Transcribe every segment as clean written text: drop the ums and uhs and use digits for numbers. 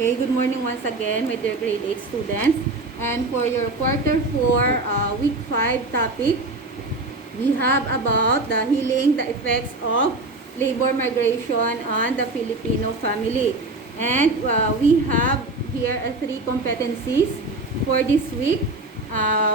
Okay, good morning once again, my dear grade 8 students. And for your quarter 4, week 5 topic, we have about the healing the effects of labor migration on the Filipino family. And we have here 3 competencies for this week,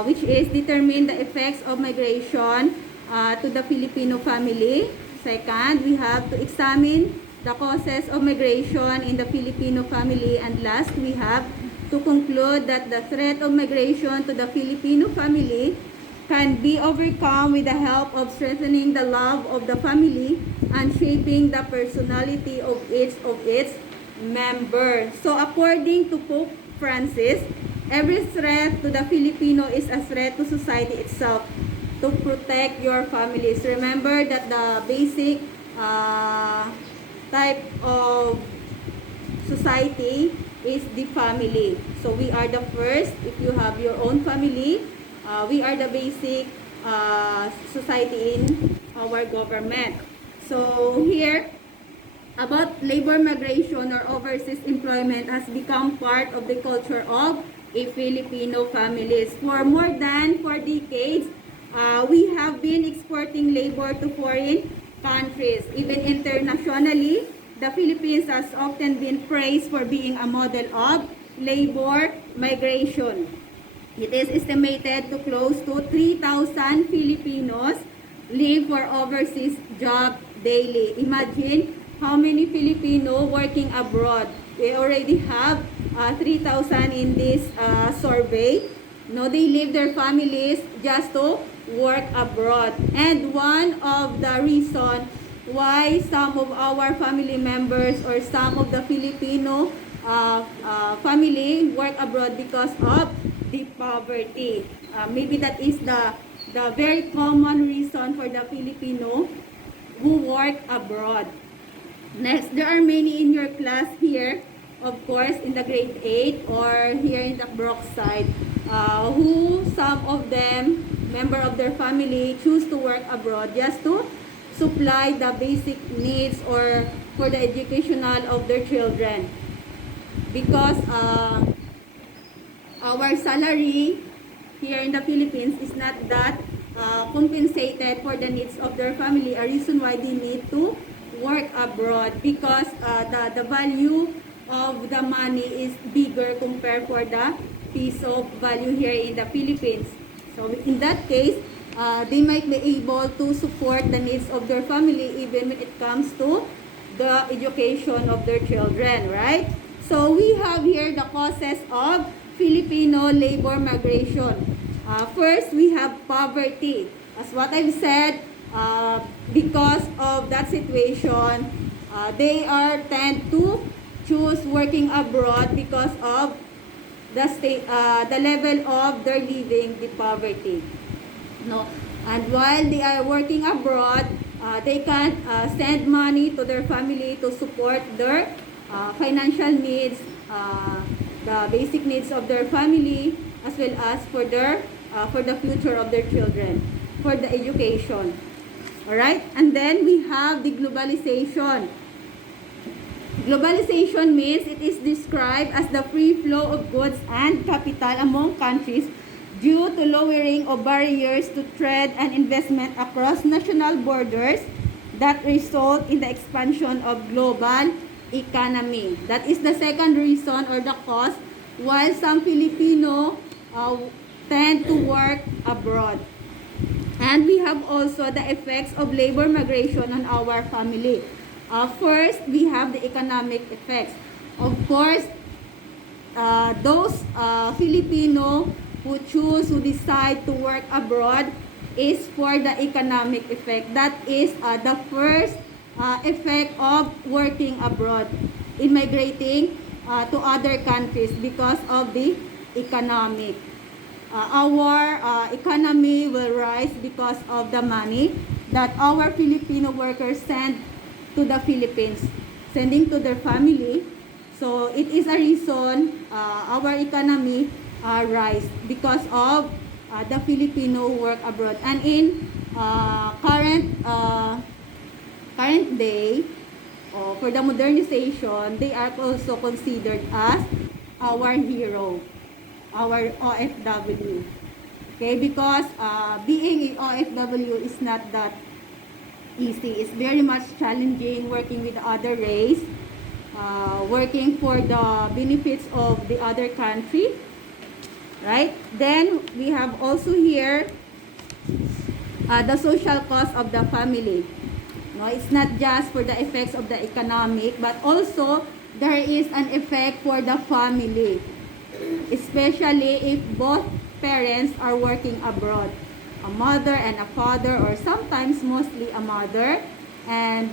which is determine the effects of migration to the Filipino family. Second, we have to examine the causes of migration in the Filipino family. And last, we have to conclude that the threat of migration to the Filipino family can be overcome with the help of strengthening the love of the family and shaping the personality of each of its members. So according to Pope Francis, every threat to the Filipino is a threat to society itself. To protect your families, remember that the basic type of society is the family. So we are the first. If you have your own family, we are the basic society in our government. So here, about labor migration or overseas employment has become part of the culture of a Filipino families. For more than 4 decades, we have been exporting labor to foreign countries. Even internationally, the Philippines has often been praised for being a model of labor migration. It is estimated to close to 3,000 Filipinos live for overseas job daily. Imagine how many Filipino working abroad. We already have 3,000 in this survey. No, they leave their families just to work abroad. And one of the reason why some of our family members or some of the Filipino family work abroad because of the poverty. Maybe that is the very common reason for the Filipino who work abroad. Next, there are many in your class here, of course, in the grade 8 or here in the Brookside, who some of them, member of their family, choose to work abroad just to supply the basic needs or for the educational of their children. Because our salary here in the Philippines is not that compensated for the needs of their family, a reason why they need to work abroad because the value of the money is bigger compared for the peso value here in the Philippines. So in that case, they might be able to support the needs of their family even when it comes to the education of their children, right? So we have here the causes of Filipino labor migration. First, we have poverty. As what I've said, because of that situation, they tend to choose working abroad because of the level of their living, the poverty. No, and while they are working abroad, they can send money to their family to support their financial needs, the basic needs of their family, as well as for the future of their children, for the education. All right, and then we have the globalization. Globalization means it is described as the free flow of goods and capital among countries due to lowering of barriers to trade and investment across national borders that result in the expansion of global economy. That is the second reason or the cause why some Filipino tend to work abroad. And we have also the effects of labor migration on our family. First, we have the economic effects. Of course, those Filipino who decide to work abroad is for the economic effect. That is the first effect of working abroad, immigrating to other countries because of the economic. Our economy will rise because of the money that our Filipino workers send to the Philippines, sending to their family. So it is a reason our economy rise because of the Filipino work abroad. And in current day, for the modernization, they are also considered as our hero, our OFW. Okay, because being a OFW is not that easy. It's very much challenging working with other race, working for the benefits of the other country, right? Then we have also here the social cost of the family. No, it's not just for the effects of the economic, but also there is an effect for the family, especially if both parents are working abroad, a mother and a father, or sometimes mostly a mother, and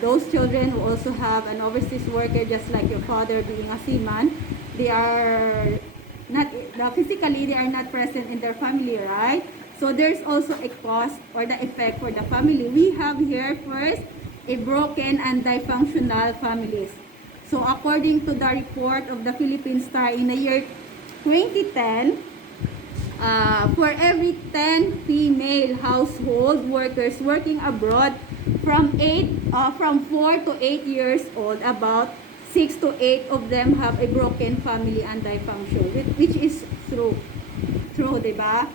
those children who also have an overseas worker, just like your father being a seaman. They are not physically, they are not present in their family, right? So there's also a cost or the effect for the family. We have here first a broken and dysfunctional families. So according to the report of the Philippine Star in the year 2010, for every 10 female household workers working abroad from 4 to 8 years old, about 6 to 8 of them have a broken family and dysfunction, which is true, diba?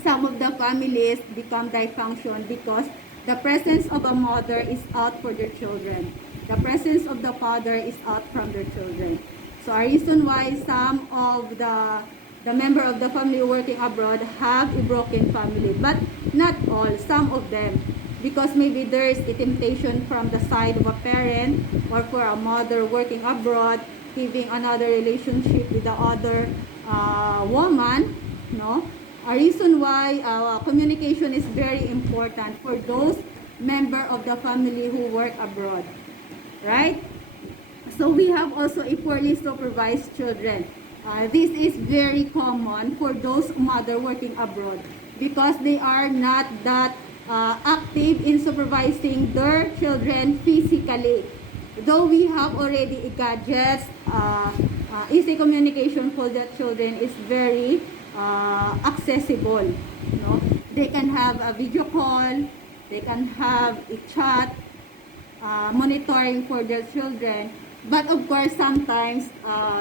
Some of the families become dysfunction because the presence of a mother is out for their children. The presence of the father is out from their children. So a reason why some of the member of the family working abroad have a broken family, but not all, some of them, because maybe there is a temptation from the side of a parent or for a mother working abroad, having another relationship with the other woman, no? A reason why communication is very important for those member of the family who work abroad, right? So we have also a poorly supervised children. This is very common for those mother working abroad because they are not that active in supervising their children physically. Though we have already gadgets, easy communication for the children is very accessible. No? They can have a video call, they can have a chat, monitoring for their children. But of course, sometimes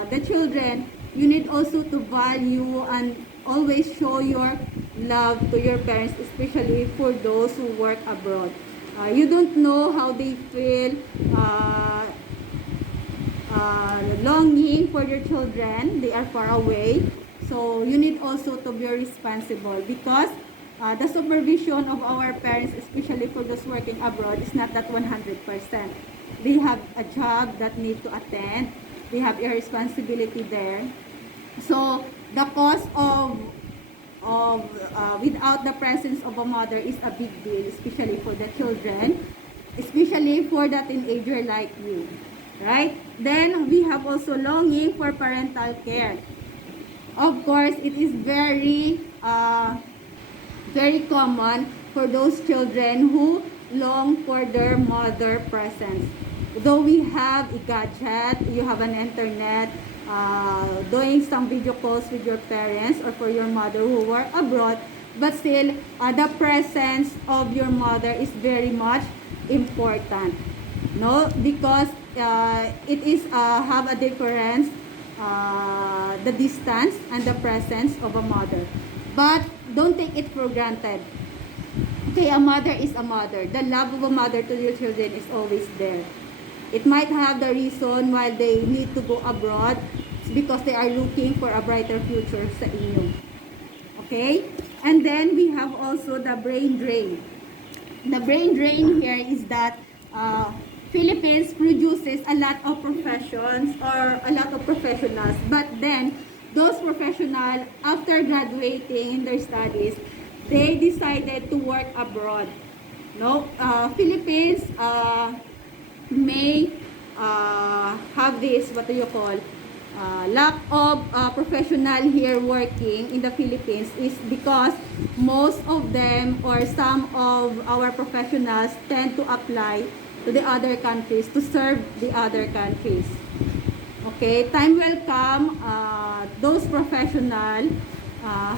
the children, you need also to value and always show your love to your parents, especially for those who work abroad. You don't know how they feel, longing for their children. They are far away. So you need also to be responsible because the supervision of our parents, especially for those working abroad, is not that 100%. They have a job that need to attend. They have a responsibility there. So the cost of without the presence of a mother is a big deal, especially for the children, especially for the teenager like you, right? Then we have also longing for parental care. Of course, it is very very common for those children who long for their mother presence. Though we have a gadget, you have an internet, doing some video calls with your parents or for your mother who work abroad, but still the presence of your mother is very much important, no? Because it is have a difference, the distance and the presence of a mother, but don't take it for granted. Okay, a mother is a mother. The love of a mother to your children is always there. It might have the reason why they need to go abroad. It's because they are looking for a brighter future sa inyo. Okay? And then we have also the brain drain. The brain drain here is that Philippines produces a lot of professions or a lot of professionals. But then, those professionals, after graduating in their studies, they decided to work abroad. No, Philippines may have this, what do you call, lack of professional here working in the Philippines is because most of them or some of our professionals tend to apply to the other countries to serve the other countries. Okay, time will come, those professionals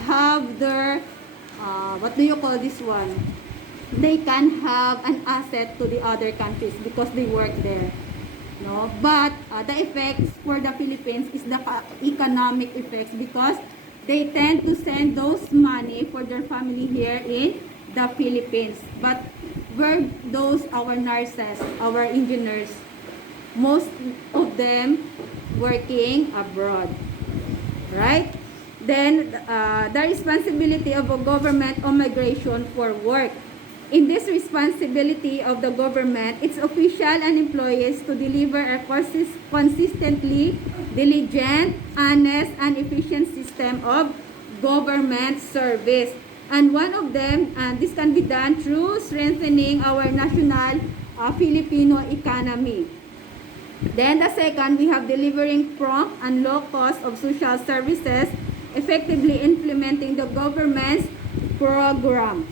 have their, what do you call this one? they can have an asset to the other countries because they work there. No, but the effects for the Philippines is the economic effects because they tend to send those money for their family here in the Philippines. But were those our nurses, our engineers, most of them working abroad, right? Then the responsibility of a government on migration for work. In this responsibility of the government, its official and employees to deliver a consistently diligent, honest, and efficient system of government service. And one of them, and this can be done through strengthening our national Filipino economy. Then the second, we have delivering prompt and low cost of social services, effectively implementing the government's program.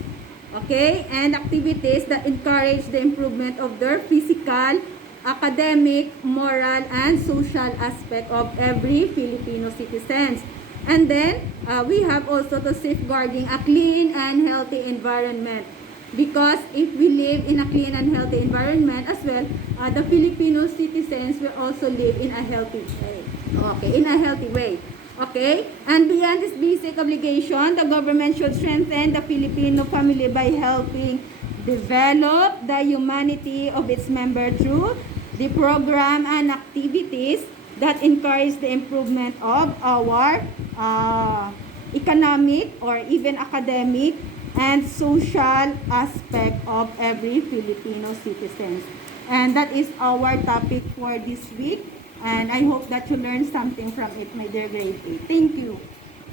Okay, and activities that encourage the improvement of their physical, academic, moral, and social aspect of every Filipino citizens. And then, we have also to safeguarding a clean and healthy environment. Because if we live in a clean and healthy environment as well, the Filipino citizens will also live in a healthy way. Okay, in a healthy way. Okay? And beyond this basic obligation, the government should strengthen the Filipino family by helping develop the humanity of its members through the program and activities that encourage the improvement of our economic or even academic and social aspect of every Filipino citizens. And that is our topic for this week. And I hope that you learned something from it, my dear grade 8. Thank you.